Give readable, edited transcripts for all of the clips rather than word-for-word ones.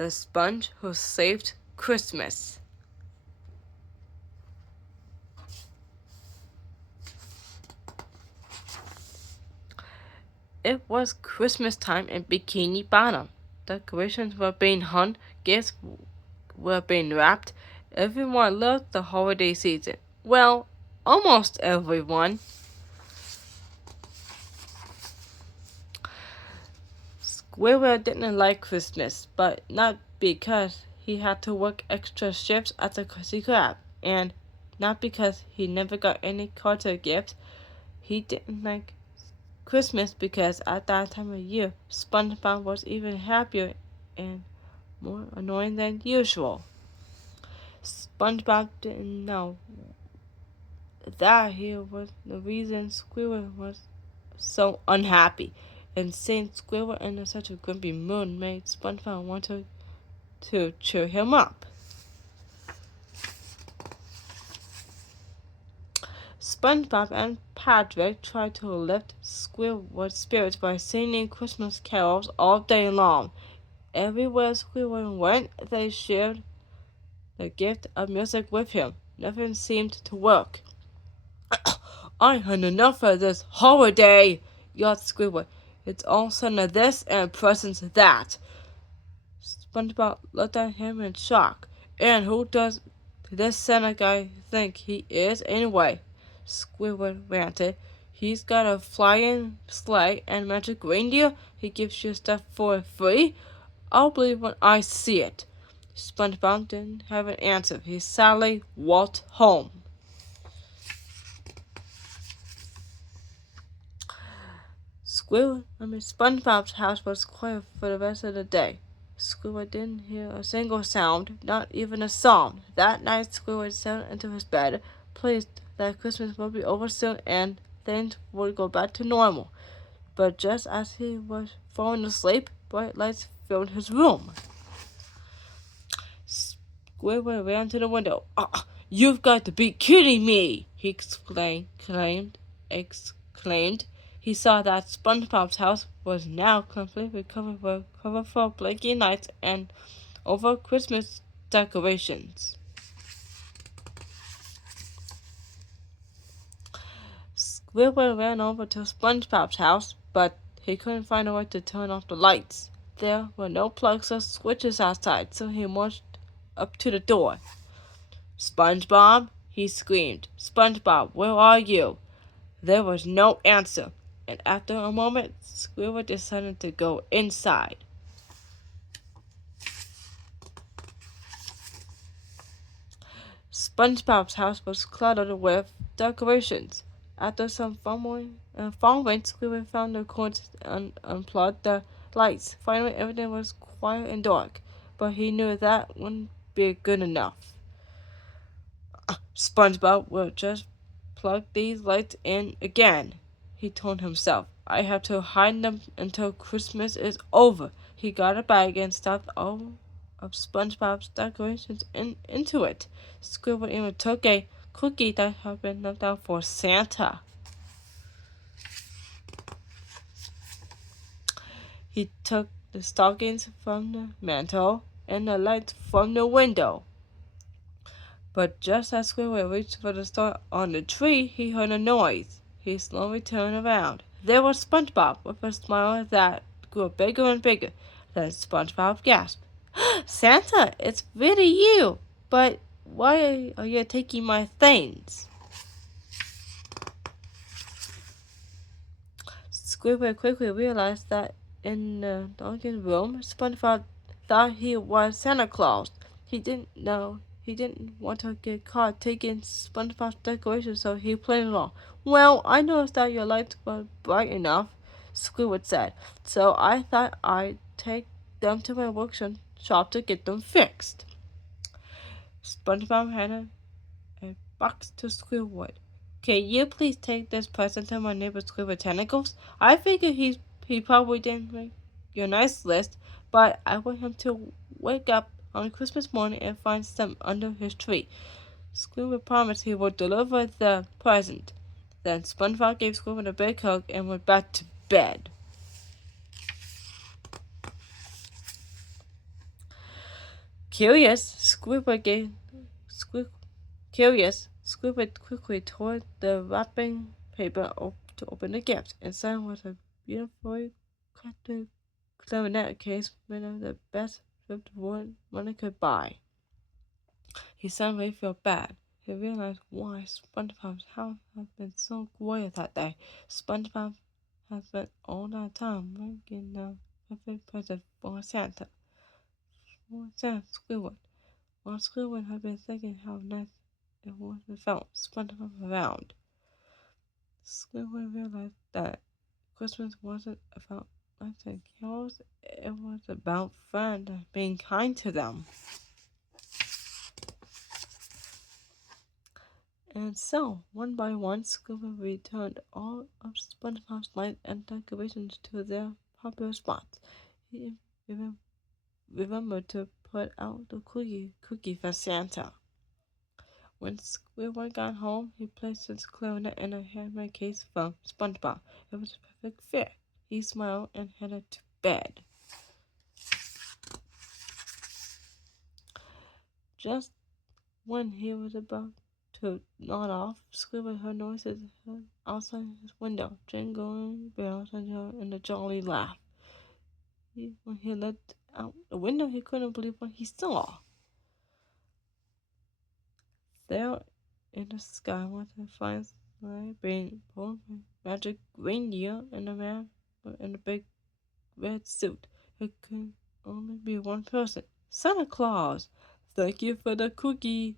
The Sponge Who Saved Christmas. It was Christmas time in Bikini Bottom. Decorations were being hung, gifts were being wrapped. Everyone loved the holiday season. Well, almost everyone. Squidward didn't like Christmas, but not because he had to work extra shifts at the Krusty Krab, and not because he never got any cards or gifts. He didn't like Christmas because at that time of year, SpongeBob was even happier and more annoying than usual. SpongeBob didn't know that here was the reason Squidward was so unhappy, and seeing Squidward in such a grumpy mood made SpongeBob want to cheer him up. SpongeBob and Patrick tried to lift Squidward's spirits by singing Christmas carols all day long. Everywhere Squidward went, they shared the gift of music with him. Nothing seemed to work. I had enough of this holiday, yelled Squidward. It's all Santa this and presents that. SpongeBob looked at him in shock. And who does this Santa guy think he is anyway? Squidward ranted. He's got a flying sleigh and magic reindeer. He gives you stuff for free. I'll believe when I see it. SpongeBob didn't have an answer. He sadly walked home. SpongeBob's house was quiet for the rest of the day. Squidward didn't hear a single sound, not even a song. That night, Squidward settled into his bed, pleased that Christmas would be over soon and things would go back to normal. But just as he was falling asleep, bright lights filled his room. Squidward ran to the window. You've got to be kidding me! He exclaimed. He saw that SpongeBob's house was now completely covered with colorful blinking lights and over Christmas decorations. Squidward ran over to SpongeBob's house, but he couldn't find a way to turn off the lights. There were no plugs or switches outside, so he marched up to the door. SpongeBob, he screamed. SpongeBob, where are you? There was no answer, and after a moment, Squidward decided to go inside. SpongeBob's house was cluttered with decorations. After some fumbling, Squidward found the cords and unplugged the lights. Finally, everything was quiet and dark, but he knew that wouldn't be good enough. SpongeBob will just plug these lights in again, he told himself. I have to hide them until Christmas is over. He got a bag and stuffed all of SpongeBob's decorations into it. Squidward even took a cookie that had been left out for Santa. He took the stockings from the mantel and the lights from the window. But just as Squidward reached for the star on the tree, he heard a noise. He slowly turned around. There was SpongeBob with a smile that grew bigger and bigger. Then SpongeBob gasped. Santa, it's really you! But why are you taking my things? Squidward quickly realized that in the darkened room, SpongeBob thought he was Santa Claus. He didn't want to get caught taking SpongeBob's decorations, so he played along. Well, I noticed that your lights were bright enough, Squidward said, so I thought I'd take them to my workshop to get them fixed. SpongeBob handed a box to Squidward. Can you please take this present to my neighbor Squidward Tentacles? I figure he probably didn't make your nice list, but I want him to wake up on Christmas morning and find some under his tree. Squidward promised he would deliver the present. Then SpongeBob gave Squidward a big hug and went back to bed. Squidward quickly tore the wrapping paper to open the gift. Inside was a beautifully crafted clarinet case made of the best ribbed wood money could buy. He suddenly felt bad. He realized why SpongeBob's house had been so quiet that day. SpongeBob had spent all that time making the perfect present for Santa. Squidward. While Squidward had been thinking how nice it was without SpongeBob around, Squidward realized that Christmas wasn't about lights and carols, it was about friends and being kind to them. And so, one by one, Squidward returned all of SpongeBob's lights and decorations to their popular spots. He even remembered to put out the cookie for Santa. When Squidward got home, he placed his clarinet in a handmade case from SpongeBob. It was a perfect fit. He smiled and headed to bed. Just when he was about to nod off, Squidward heard noises outside his window, jingling bells and a jolly laugh. When he looked out the window, he couldn't believe what he saw. There in the sky was a fine sleigh being pulled by magic reindeer and a man in a big red suit. It could only be one person. Santa Claus! Thank you for the cookie,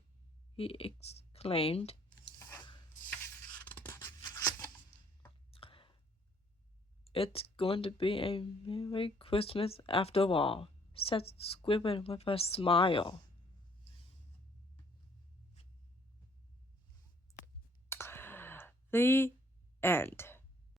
he exclaimed. It's going to be a Merry Christmas after all, said Squidward with a smile. The end.